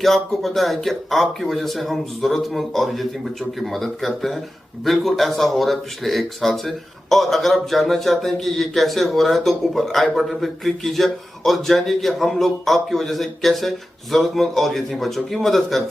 क्या आपको पता है कि आपकी वजह से हम जरूरतमंद और यतीम बच्चों की मदद करते हैं? बिल्कुल ऐसा हो रहा है पिछले 1 साल से। और अगर आप जानना चाहते हैं कि ये कैसे हो रहा है तो ऊपर आई बटन पर क्लिक कीजिए और जानिए कि हम लोग आपकी वजह से कैसे जरूरतमंद और यतीम बच्चों की मदद करते हैं।